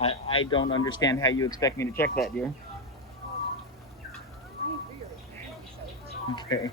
I don't understand how you expect me to check that, dear. Okay.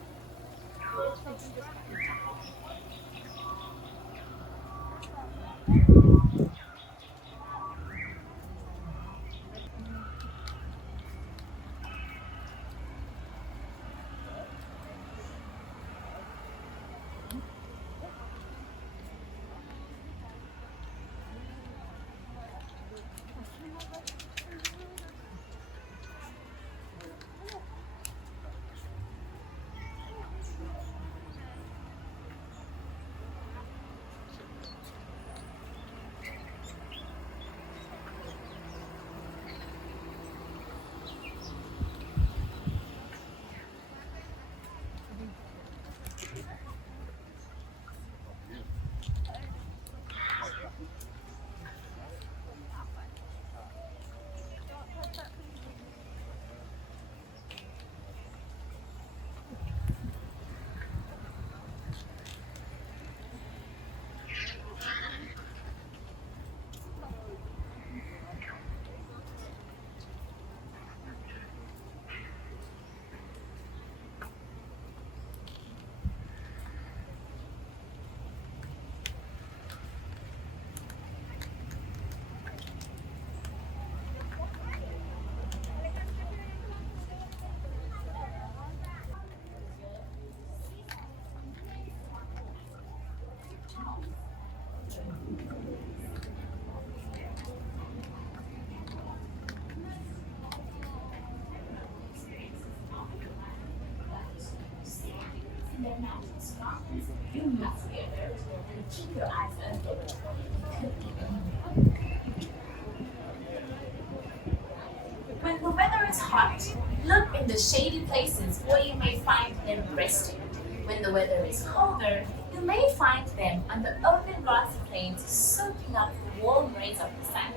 When the weather is hot, look in the shady places where you may find them resting. When the weather is colder, you may find them on the open grassy plains soaking up the warm rays of the sun.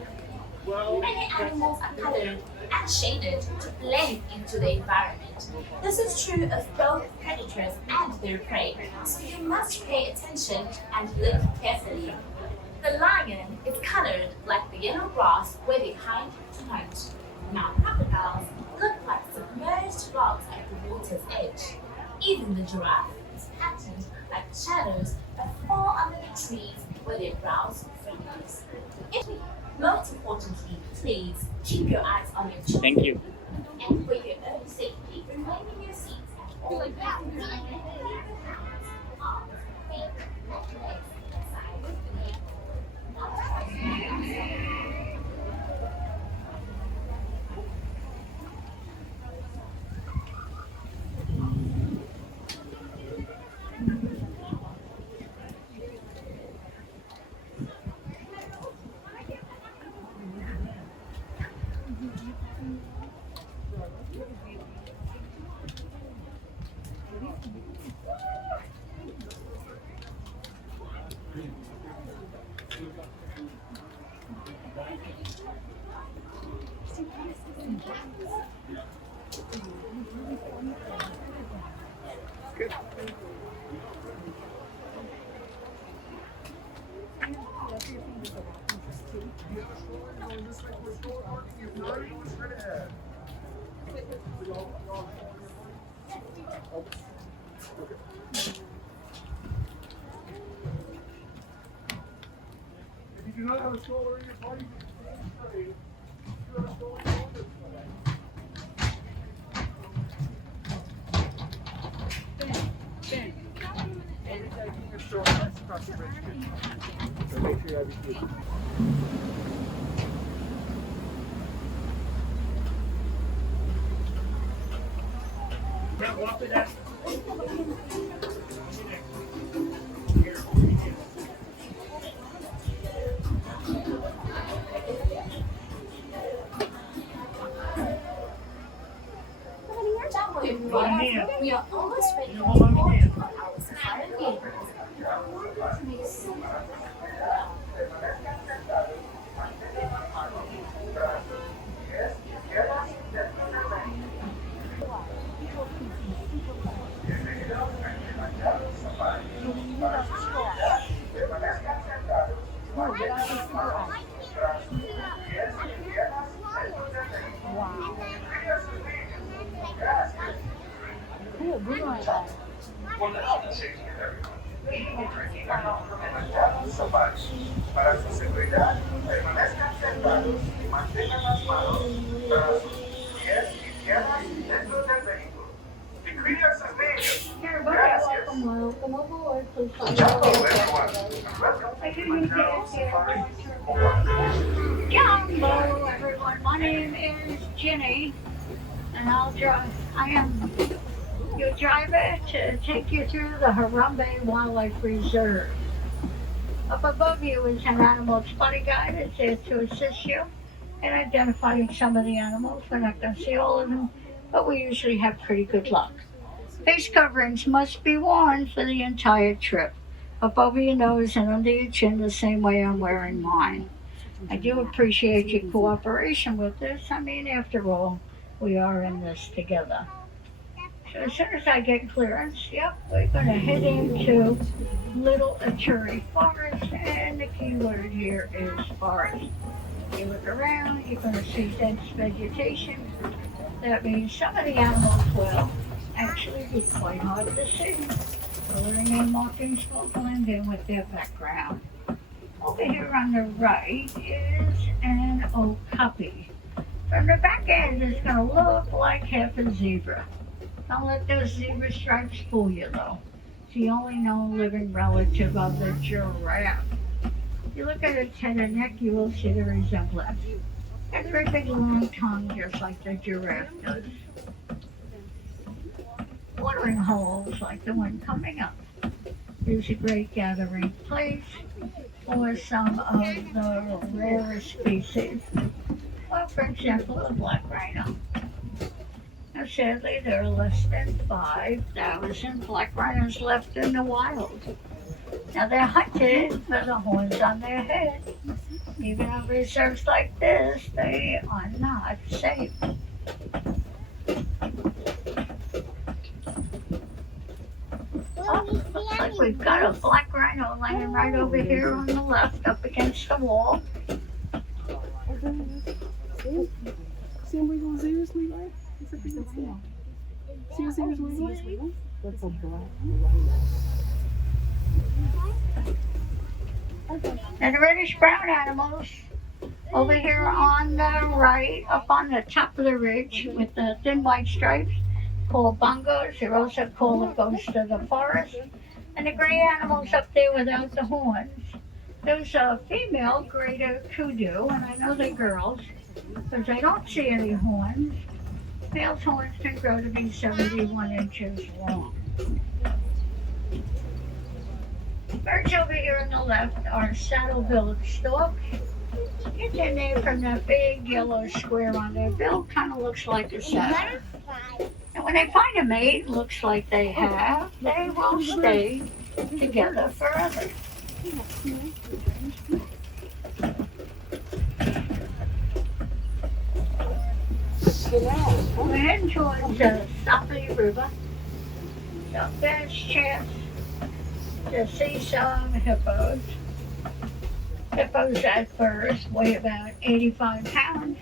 Many animals are colored and shaded to blend into the environment. This is true of both predators and their prey, so you must pay attention and look carefully. The lion is colored like the yellow grass where they hide tonight. Now crocodiles look like submerged rocks at the water's edge. Even the giraffe is patterned like the shadows that fall under the trees where they browse for leaves. Most importantly, please keep your eyes on your children. Thank you. And for your own safety, remain in your seats at all times. Arms, feet, legs, sides, If you do not have a stroller in your party, you have a stroller in your party. So make sure you have your food. Ciao everyone, we are almost ready to board on our safari vehicle. Con la licencia de avión. Para su seguridad, permanezcan sentados y mantengan las manos, brazos, pies y piernas dentro del vehículo. Y cuiden sus niños. Gracias. Welcome aboard. Please follow Hello, everyone. Welcome to Kilimanjaro Safari. Hello, everyone. My name is Jenny, and I am your driver to take you through the Harambe Wildlife Reserve. Up above you is an animal study guide that's there to assist you in identifying some of the animals. We're not going to see all of them, but we usually have pretty good luck. Face coverings must be worn for the entire trip, up over your nose and under your chin the same way I'm wearing mine. I do appreciate your cooperation with this. I mean, after all, we are in this together. So as soon as I get clearance, we're going to head into Little Achuri Forest, and the key word here is forest. You look around, you're going to see dense vegetation. That means some of the animals will actually be quite hard to see. Coloring and markings will blend in with their background. Over here on the right is an okapi. From the back end, it's going to look like half a zebra. Don't let those zebra stripes fool you, though. It's the only known living relative of the giraffe. If you look at its head and neck, you will see the resemblance. It's a very big long tongue, just like the giraffe does. Watering holes like the one coming up is a great gathering place for some of the rarer species. Well, for example, the black rhino. Now, sadly, there are less than 5,000 black rhinos left in the wild. Now, they're hunted for the horns on their head. Even on reserves like this, they are not safe. Oh, looks like we've got a black rhino laying right over here on the left, up against the wall. See him wiggle his ears, Levi? See his ears wiggle? That's a black rhino. And the reddish brown animals over here on the right, up on the top of the ridge with the thin white stripes, called bongos. They're also called the ghost of the forest. And the gray animals up there without the horns, those are female greater kudu, and I know they're girls because I don't see any horns. Male horns can grow to be 71 inches long. Birds over here on the left are saddle-billed storks. Get their name from that big yellow square on their bill. Kind of looks like a saddle. And when they find a mate, looks like they have, they will stay together forever. We're heading towards the Sappi River. The best chance to see some hippos. Hippos at first weigh about 85 pounds,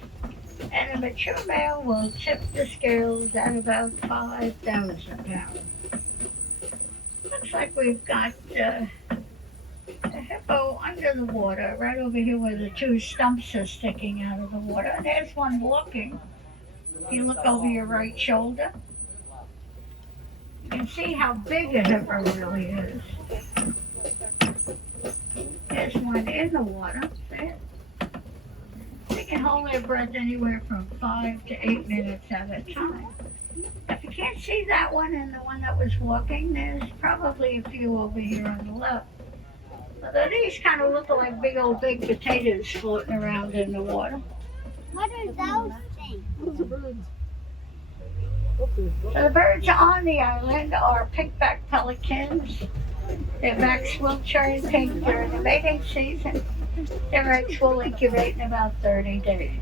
and a mature male will tip the scales at about 5,000 pounds. Looks like we've got a hippo under the water, right over here where the two stumps are sticking out of the water. And there's one walking. If you look over your right shoulder, you can see how big a hippo really is. There's one in the water. They can hold their breath anywhere from 5 to 8 minutes at a time. If you can't see that one and the one that was walking, there's probably a few over here on the left. Although these kind of look like big old baked potatoes floating around in the water. What are those things? Those are birds. So the birds on the island are pinkback pelicans. Their backs will turn pink during the mating season. Their eggs will incubate in about 30 days.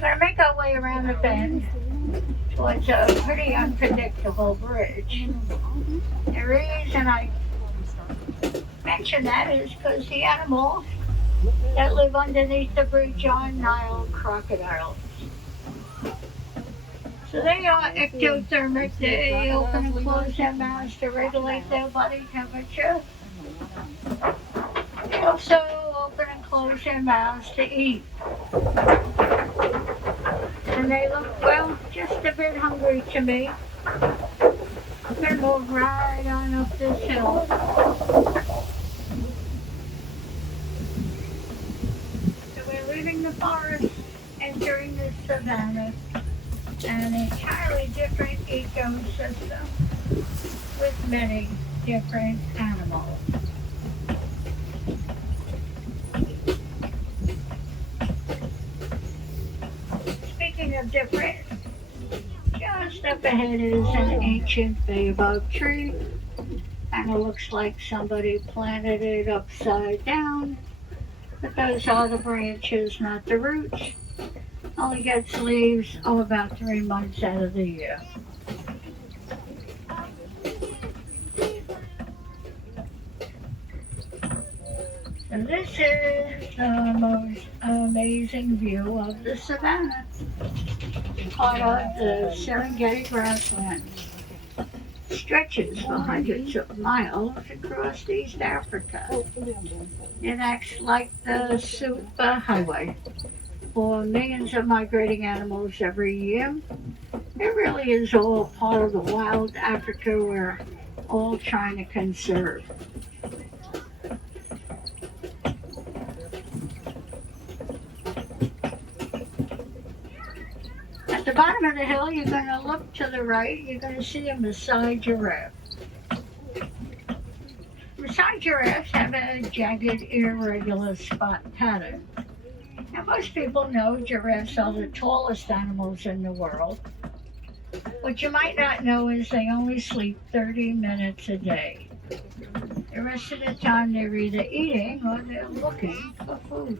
We're going to make our way around the bend towards a pretty unpredictable bridge. The reason I mention that is because the animals that live underneath the bridge are Nile crocodiles. So they are ectothermic. They open and close their mouths to regulate their body temperature. They also open and close their mouths to eat. And they look, well, just a bit hungry to me. I'm going to move right on up this hill. So we're leaving the forest, entering the savanna, an entirely different ecosystem with many different animals. Speaking of different, just up ahead is an ancient baobab tree, and it looks like somebody planted it upside down, but those are the branches, not the roots. Only gets leaves about 3 months out of the year. And this is the most amazing view of the savanna, part of the Serengeti grasslands. Stretches for hundreds of miles across East Africa. It acts like the super highway for millions of migrating animals every year. It really is all part of the wild Africa we're all trying to conserve. At the bottom of the hill, you're going to look to the right, you're going to see a Maasai giraffe. Maasai giraffes have a jagged, irregular spot pattern. Now, most people know giraffes are the tallest animals in the world. What you might not know is they only sleep 30 minutes a day. The rest of the time they're either eating or they're looking for food.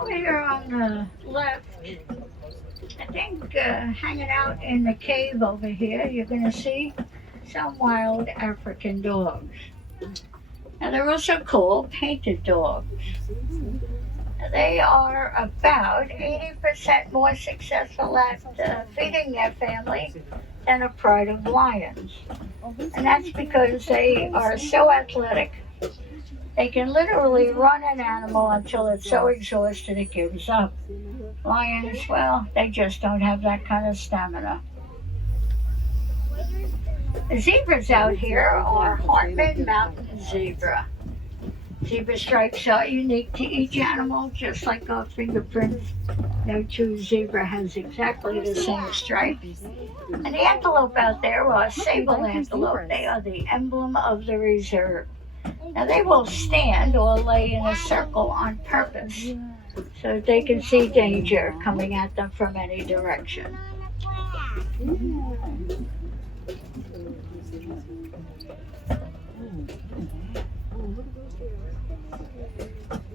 Over here on the left, I think hanging out in the cave over here, you're going to see some wild African dogs. Now they're also called painted dogs. They are about 80% more successful at feeding their family than a pride of lions. And that's because they are so athletic. They can literally run an animal until it's so exhausted it gives up. Lions, well, they just don't have that kind of stamina. The zebras out here are Hartman Mountain zebra. Zebra stripes are unique to each animal, just like our fingerprints. No two zebra has exactly the same stripe. And the antelope out there are sable antelope. They are the emblem of the reserve. Now they will stand or lay in a circle on purpose so that they can see danger coming at them from any direction.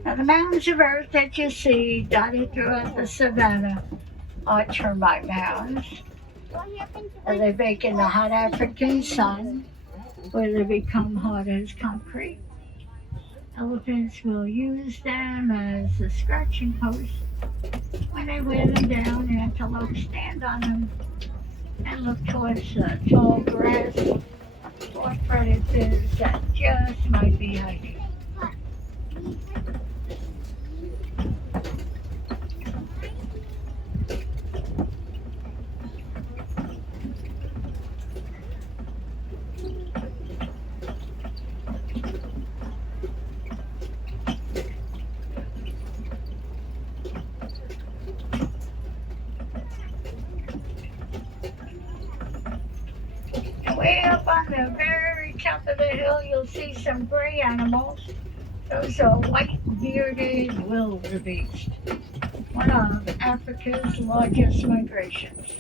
Now the mounds of earth that you see dotted throughout the savanna are termite mounds. And they bake in the hot African sun, where they become hard as concrete. Elephants will use them as a scratching post. When they wear them down, antelope stand on them and look towards the tall grass or predators that just might be hiding. Way up on the very top top of the hill, you'll see some gray animals. Those are white bearded wildebeest, one of Africa's largest migrations.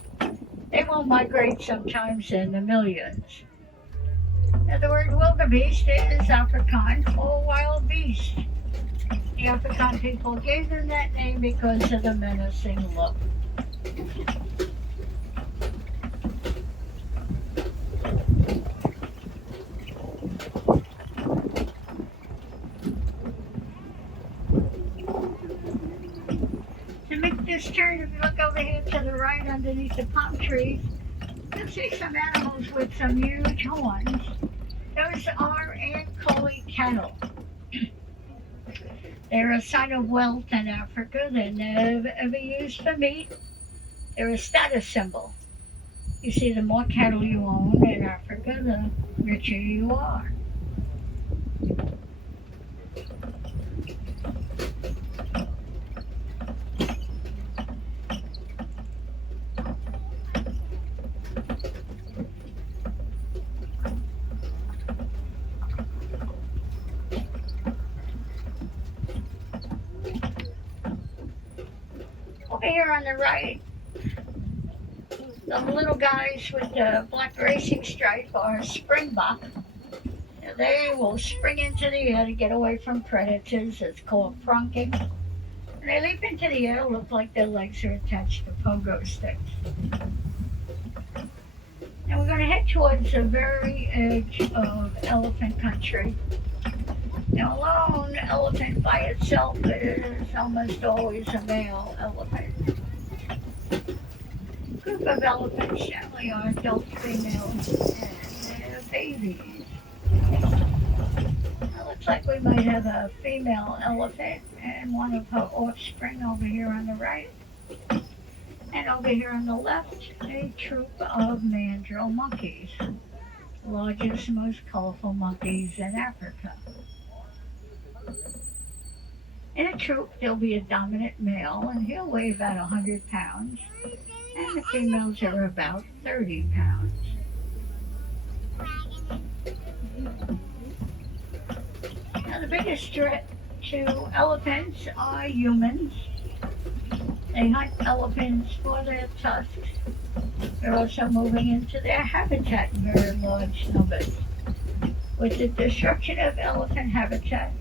They will migrate sometimes in the millions. Now, the word wildebeest is Afrikaans for wild beast. The Afrikaan people gave them that name because of the menacing look. To make this turn, if you look over here to the right underneath the palm trees, you'll see some animals with some huge horns. Those are Ankole cattle. They're a sign of wealth in Africa. They're never ever used for meat. They're a status symbol. You see, the more cattle you own in Africa, the richer you are. Over here on the right, the little guys with the black racing stripe are springbok. Now, they will spring into the air to get away from predators. It's called pronking. When they leap into the air, look like their legs are attached to pogo sticks. Now we're going to head towards the very edge of elephant country. Now, a lone elephant by itself is almost always a male elephant. A group of elephants generally are adult females and their babies. It looks like we might have a female elephant and one of her offspring over here on the right. And over here on the left, a troop of mandrill monkeys, the largest, most colorful monkeys in Africa. In a troop, there'll be a dominant male, and he'll weigh about 100 pounds, and the females are about 30 pounds. Now, the biggest threat to elephants are humans. They hunt elephants for their tusks. They're also moving into their habitat in very large numbers. With the destruction of elephant habitat,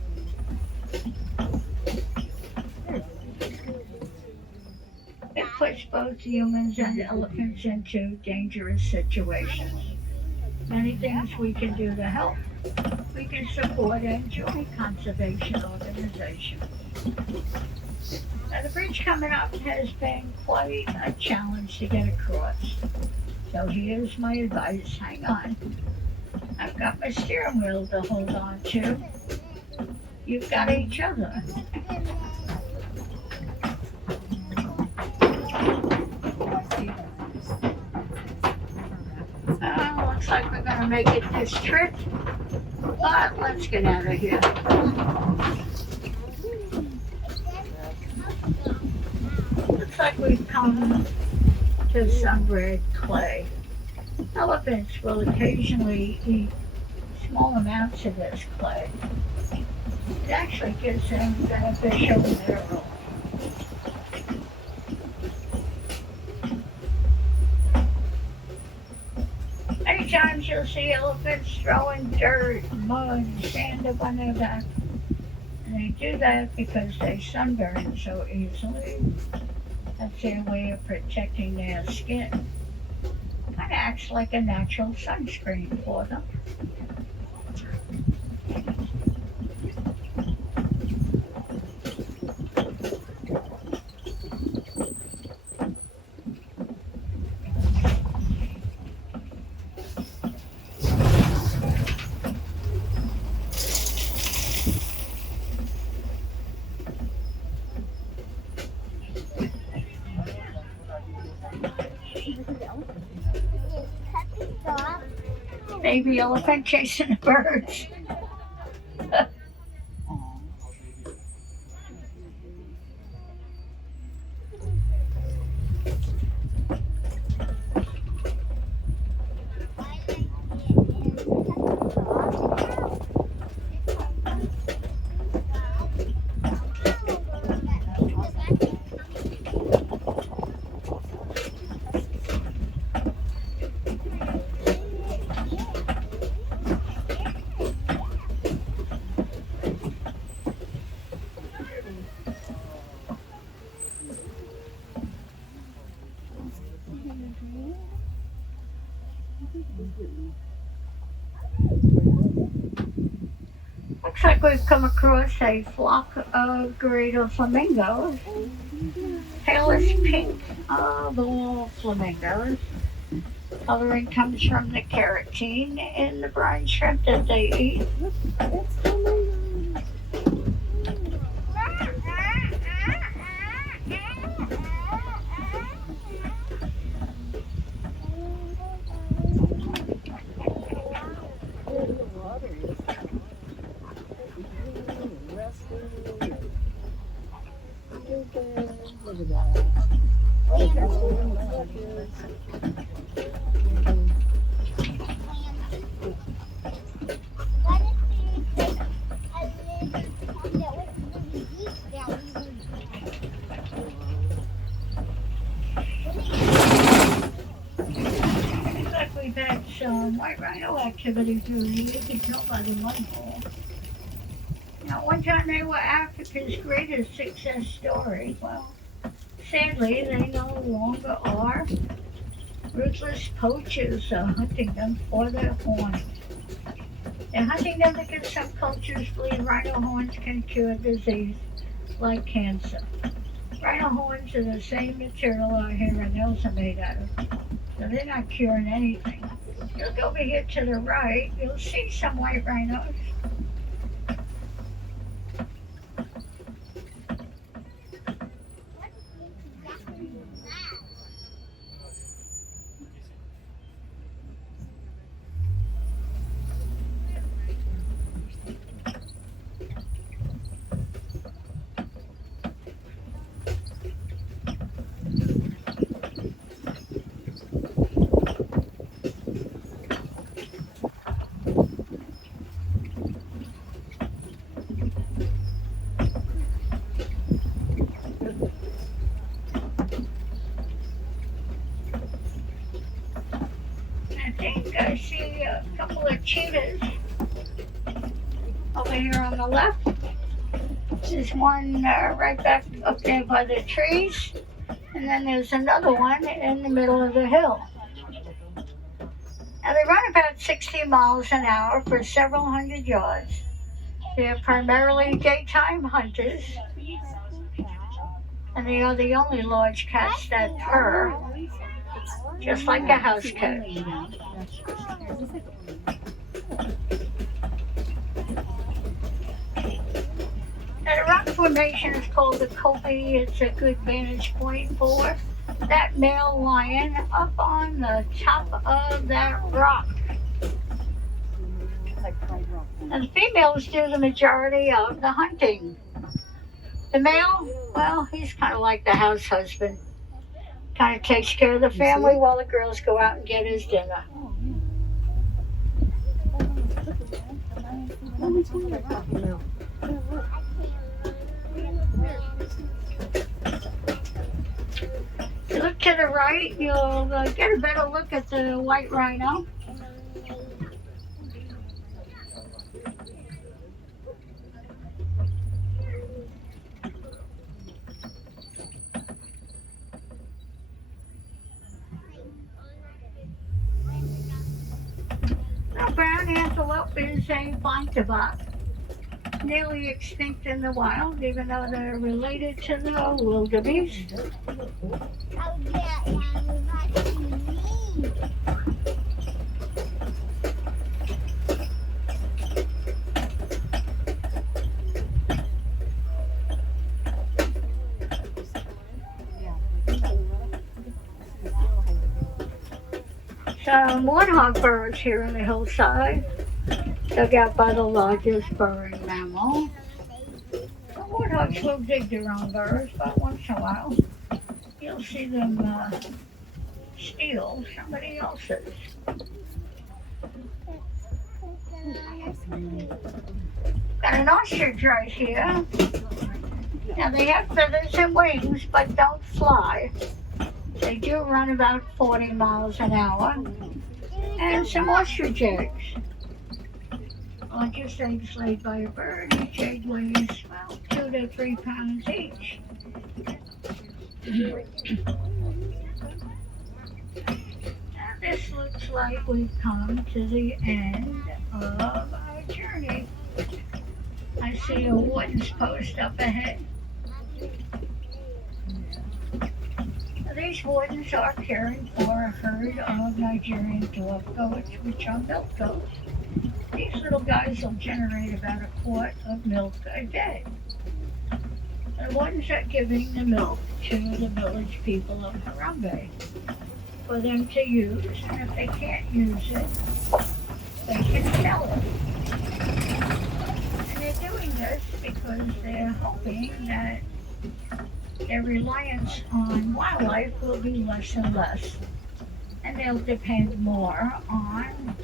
it puts both humans and elephants into dangerous situations. Many things we can do to help. We can support and join conservation organizations. Now, the bridge coming up has been quite a challenge to get across. So here's my advice, hang on. I've got my steering wheel to hold on to. You've got each other. Looks like we're gonna make it this trip, but let's get out of here. Looks like we've come to some red clay. Elephants will occasionally eat small amounts of this clay. It actually gives them beneficial minerals. Many times you'll see elephants throwing dirt, mud, sand up on their back. And they do that because they sunburn so easily. That's their way of protecting their skin. Kind of acts like a natural sunscreen for them. Baby elephant chasing the birds. Looks like we've come across a flock of greater flamingos. Tail is pink. Oh, the little flamingos. Coloring comes from the carotene in the brine shrimp that they eat. It's flamingos. Where the water is. Resting. Look at that. Look at that. Looks like we've had some white rhino activity through here. You can tell by the mud hole. Now, one time they were Africa's greatest success story. Well, sadly, they no longer are. Ruthless poachers are hunting them for their horns. They're hunting them because some cultures believe rhino horns can cure disease like cancer. Rhino horns are the same material our hair and nails are made out of, so they're not curing anything. Look over here to the right, you'll see some white rhinos. I see a couple of cheetahs over here on the left. There's one right back up there by the trees, and then there's another one in the middle of the hill. Now they run about 60 miles an hour for several hundred yards. They're primarily daytime hunters, and they are the only large cats that purr, just like a house cat. Now the rock formation is called the copy. It's a good vantage point for that male lion up on the top of that rock. And the females do the majority of the hunting. The male, well, he's kind of like the house husband. Kind of takes care of the family while the girls go out and get his dinner. If you look to the right, you'll get a better look at the white rhino. Brown antelope is a bantaba, nearly extinct in the wild, even though they're related to the wildebeest. Some warthog birds here on the hillside, dug out by the largest burrowing mammal. The warthogs will dig their own burrows, but once in a while you'll see them steal somebody else's. Got an ostrich right here. Now they have feathers and wings, but don't fly. They do run about 40 miles an hour. And some ostrich eggs. Largest eggs laid by a bird. Each egg weighs, well, 2 to 3 pounds each. Now this looks like we've come to the end of our journey. I see a warden's post up ahead. These wardens are caring for a herd of Nigerian dwarf goats, which are milk goats. These little guys will generate about a quart of milk a day. The wardens are giving the milk to the village people of Harambe for them to use, and if they can't use it, they can sell it. And they're doing this because they're hoping that their reliance on wildlife will be less and less, and they'll depend more on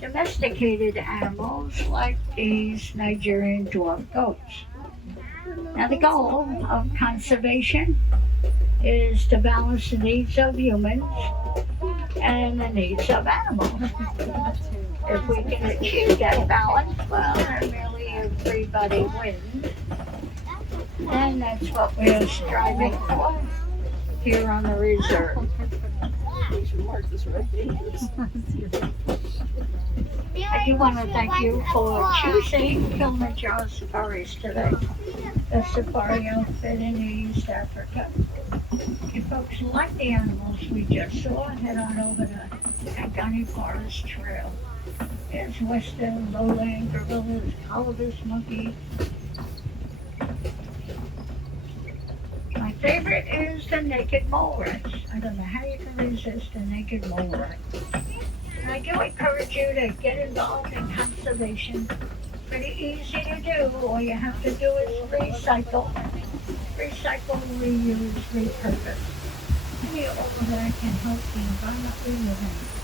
domesticated animals like these Nigerian dwarf goats. Now, the goal of conservation is to balance the needs of humans and the needs of animals. If we can achieve that balance, well, then really everybody wins. And that's what we're striving for here on the reserve. I do want to thank you for choosing Kilimanjaro safaris today. The safari outfit in East Africa. If folks like the animals we just saw, head on over to Agani Forest Trail. There's western lowland gorillas, colobus monkeys. My favorite is the naked mole rats. I don't know how you can resist a naked mole rat. And I do encourage you to get involved in conservation. Pretty easy to do. All you have to do is recycle. Recycle, reuse, repurpose. Maybe all of that can help the environment we live in.